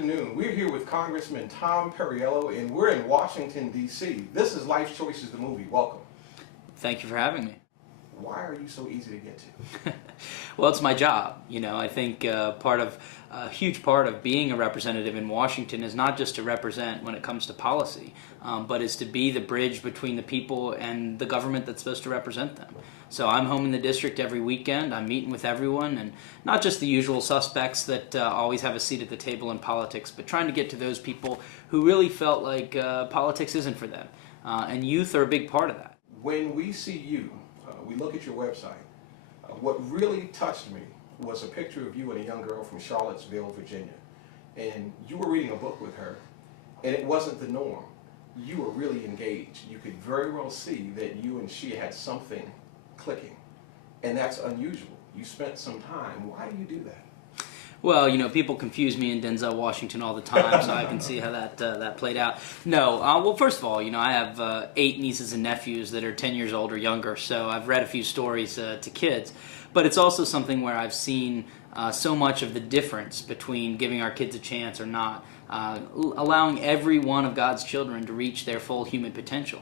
afternoon. We're here with Congressman Tom Perriello, and we're in Washington, D.C. This is Life Choices, the movie. Welcome. Thank you for having me. Why are you so easy to get to? Well, it's my job. I think a huge part of being a representative in Washington is not just to represent when it comes to policy, but is to be the bridge between the people and the government that's supposed to represent them. So I'm home in the district every weekend. I'm meeting with everyone, and not just the usual suspects that always have a seat at the table in politics, but trying to get to those people who really felt like politics isn't for them. And youth are a big part of that. When we see you, we look at your website, what really touched me was a picture of you and a young girl from Charlottesville, Virginia. And you were reading a book with her, and it wasn't the norm. You were really engaged. You could very well see that you and she had something clicking, and that's unusual. You spent some time. Why do you do that? Well, people confuse me and Denzel Washington all the time, so I can see how that played out. No, well, first of all, I have 8 nieces and nephews that are 10 years old or younger, so I've read a few stories to kids. But it's also something where I've seen so much of the difference between giving our kids a chance or not, allowing every one of God's children to reach their full human potential.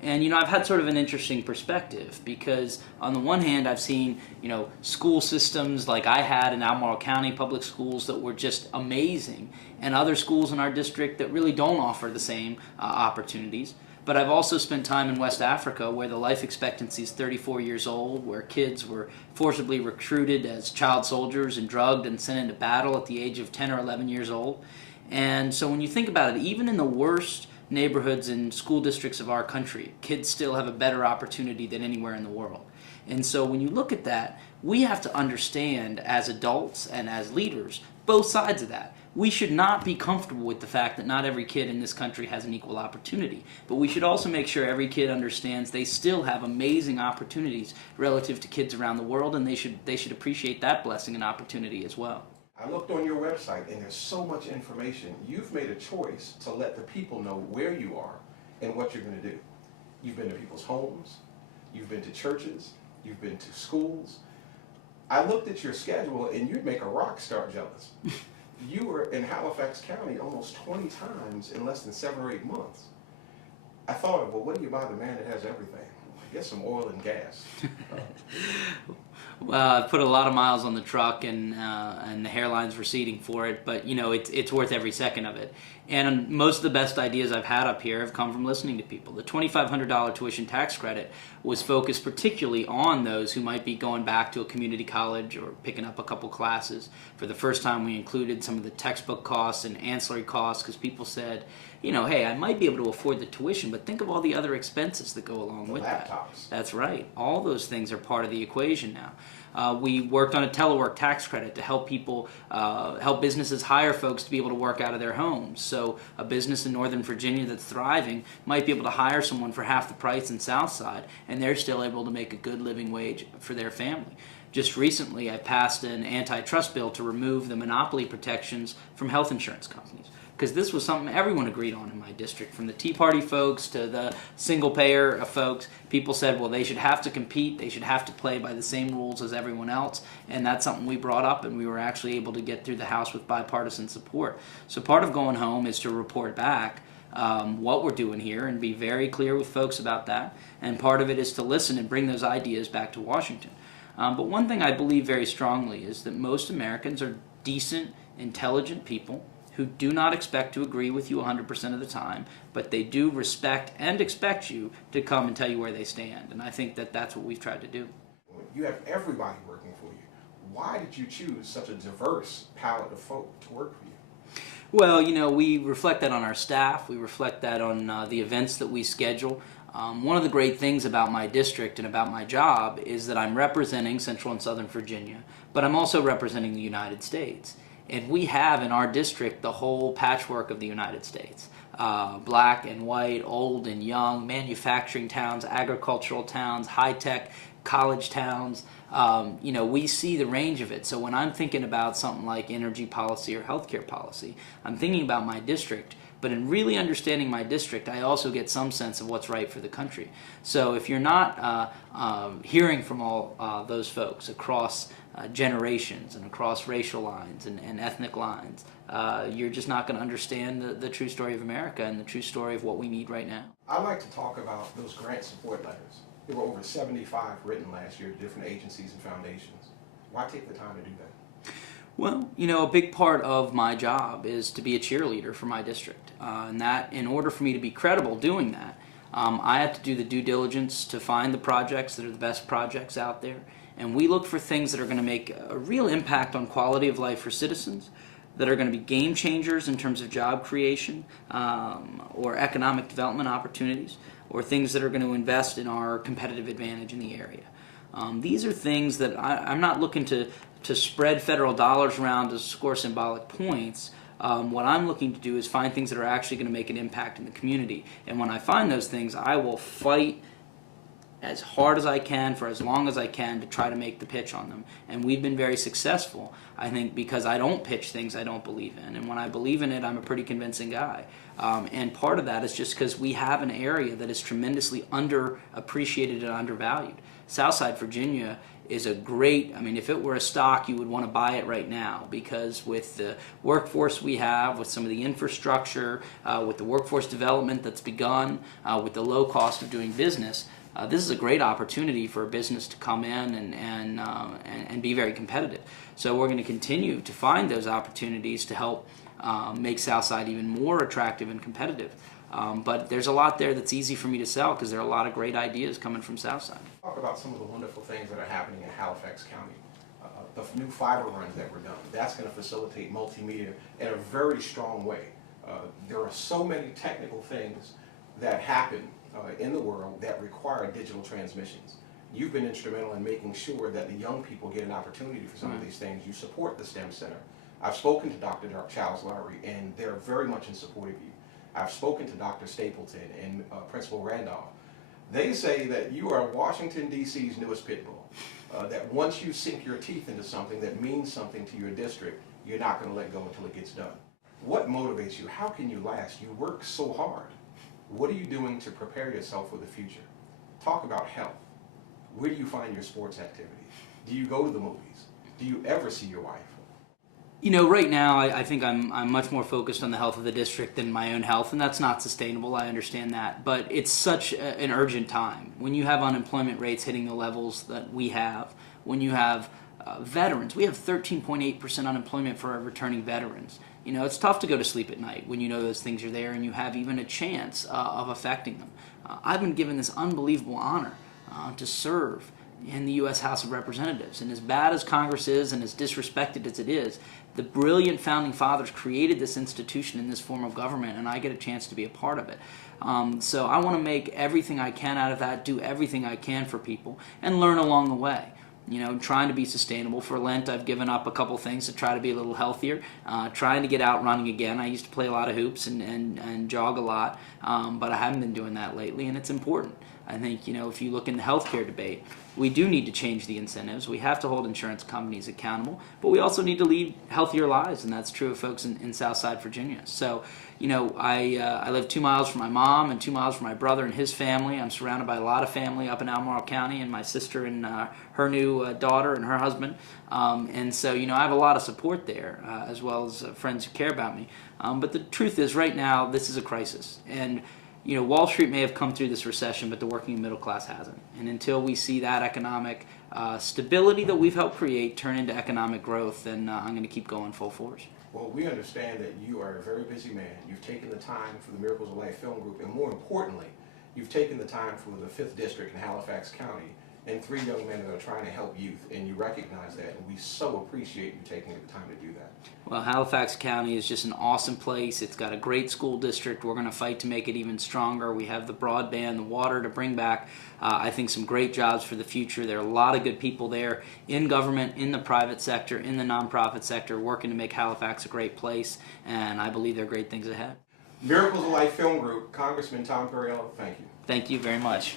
And, I've had sort of an interesting perspective because on the one hand, I've seen, school systems like I had in Albemarle County public schools that were just amazing, and other schools in our district that really don't offer the same opportunities. But I've also spent time in West Africa where the life expectancy is 34 years old, where kids were forcibly recruited as child soldiers and drugged and sent into battle at the age of 10 or 11 years old. And so when you think about it, even in the worst neighborhoods and school districts of our country, kids still have a better opportunity than anywhere in the world. And so when you look at that, we have to understand as adults and as leaders both sides of that. We should not be comfortable with the fact that not every kid in this country has an equal opportunity, but we should also make sure every kid understands they still have amazing opportunities relative to kids around the world, and they should appreciate that blessing and opportunity as well. I looked on your website, and there's so much information. You've made a choice to let the people know where you are and what you're going to do. You've been to people's homes, you've been to churches, you've been to schools. I looked at your schedule, and you'd make a rock star jealous. You were in Halifax County almost 20 times in less than 7 or 8 months. I thought, well, what do you buy the man that has everything? I guess some oil and gas. Well, I've put a lot of miles on the truck, and the hairline's receding for it, but it's worth every second of it. And most of the best ideas I've had up here have come from listening to people. The $2,500 tuition tax credit was focused particularly on those who might be going back to a community college or picking up a couple classes. For the first time, we included some of the textbook costs and ancillary costs because people said, hey, I might be able to afford the tuition, but think of all the other expenses that go along with that. That's right. All those things are part of the equation now. We worked on a telework tax credit to help people, help businesses hire folks to be able to work out of their homes. So a business in Northern Virginia that's thriving might be able to hire someone for half the price in Southside, and they're still able to make a good living wage for their family. Just recently, I passed an antitrust bill to remove the monopoly protections from health insurance companies, because this was something everyone agreed on in my district, from the Tea Party folks to the single-payer folks. People said, well, they should have to compete, they should have to play by the same rules as everyone else, and that's something we brought up, and we were actually able to get through the House with bipartisan support. So part of going home is to report back what we're doing here and be very clear with folks about that, and part of it is to listen and bring those ideas back to Washington. But one thing I believe very strongly is that most Americans are decent, intelligent people who do not expect to agree with you 100% of the time, but they do respect and expect you to come and tell you where they stand. And I think that that's what we've tried to do. You have everybody working for you. Why did you choose such a diverse palette of folk to work for you? Well, we reflect that on our staff. We reflect that on the events that we schedule. One of the great things about my district and about my job is that I'm representing Central and Southern Virginia, but I'm also representing the United States. And we have in our district the whole patchwork of the United States. Black and white, old and young, manufacturing towns, agricultural towns, high-tech college towns. We see the range of it. So when I'm thinking about something like energy policy or healthcare policy, I'm thinking about my district. But in really understanding my district, I also get some sense of what's right for the country. So if you're not hearing from all those folks across generations and across racial lines and ethnic lines, you're just not going to understand the true story of America and the true story of what we need right now. I like to talk about those grant support letters. There were over 75 written last year to different agencies and foundations. Why take the time to do that? Well, a big part of my job is to be a cheerleader for my district. And that, in order for me to be credible doing that, I have to do the due diligence to find the projects that are the best projects out there. And we look for things that are going to make a real impact on quality of life for citizens, that are going to be game changers in terms of job creation or economic development opportunities, or things that are going to invest in our competitive advantage in the area. These are things that I'm not looking to spread federal dollars around to score symbolic points. What I'm looking to do is find things that are actually going to make an impact in the community. And when I find those things, I will fight as hard as I can for as long as I can to try to make the pitch on them. And we've been very successful, I think, because I don't pitch things I don't believe in. And when I believe in it, I'm a pretty convincing guy. And part of that is just because we have an area that is tremendously underappreciated and undervalued. Southside Virginia is a great, if it were a stock, you would want to buy it right now, because with the workforce we have, with some of the infrastructure, with the workforce development that's begun, with the low cost of doing business, this is a great opportunity for a business to come in and be very competitive. So we're going to continue to find those opportunities to help make Southside even more attractive and competitive. But there's a lot there that's easy for me to sell because there are a lot of great ideas coming from Southside. Talk about some of the wonderful things that are happening in Halifax County. The new fiber runs that were done, that's going to facilitate multimedia in a very strong way. There are so many technical things that happen in the world that require digital transmissions. You've been instrumental in making sure that the young people get an opportunity for some of these things. You support the STEM Center. I've spoken to Dr. Charles Lowry, and they're very much in support of you. I've spoken to Dr. Stapleton and Principal Randolph. They say that you are Washington, D.C.'s newest pit bull. That once you sink your teeth into something that means something to your district, you're not going to let go until it gets done. What motivates you? How can you last? You work so hard. What are you doing to prepare yourself for the future? Talk about health. Where do you find your sports activities? Do you go to the movies? Do you ever see your wife? Right now I think I'm much more focused on the health of the district than my own health, and that's not sustainable. I understand that, but it's such an urgent time. When you have unemployment rates hitting the levels that we have, when you have veterans, we have 13.8% unemployment for our returning veterans. It's tough to go to sleep at night when you know those things are there and you have even a chance of affecting them. I've been given this unbelievable honor to serve in the U.S. House of Representatives, and as bad as Congress is and as disrespected as it is, the brilliant founding fathers created this institution in this form of government, and I get a chance to be a part of it. So I want to make everything I can out of that, do everything I can for people, and learn along the way. Trying to be sustainable. For Lent, I've given up a couple things to try to be a little healthier. Trying to get out running again. I used to play a lot of hoops and jog a lot, but I haven't been doing that lately, and it's important. I think, if you look in the healthcare debate, we do need to change the incentives. We have to hold insurance companies accountable, but we also need to lead healthier lives, and that's true of folks in Southside Virginia. So, I live 2 miles from my mom and 2 miles from my brother and his family. I'm surrounded by a lot of family up in Albemarle County, and my sister and her new daughter and her husband. And so, I have a lot of support there, as well as friends who care about me. But the truth is, right now, this is a crisis. And Wall Street may have come through this recession, but the working middle class hasn't. And until we see that economic stability that we've helped create turn into economic growth, then I'm going to keep going full force. Well, we understand that you are a very busy man. You've taken the time for the Miracles of Life Film Group, and more importantly, you've taken the time for the 5th District in Halifax County and 3 young men that are trying to help youth, and you recognize that, and we so appreciate you taking the time to do that. Well, Halifax County is just an awesome place. It's got a great school district. We're going to fight to make it even stronger. We have the broadband, the water to bring back, I think, some great jobs for the future. There are a lot of good people there in government, in the private sector, in the nonprofit sector, working to make Halifax a great place, and I believe there are great things ahead. Miracles of Life Film Group, Congressman Tom Perriello, thank you. Thank you very much.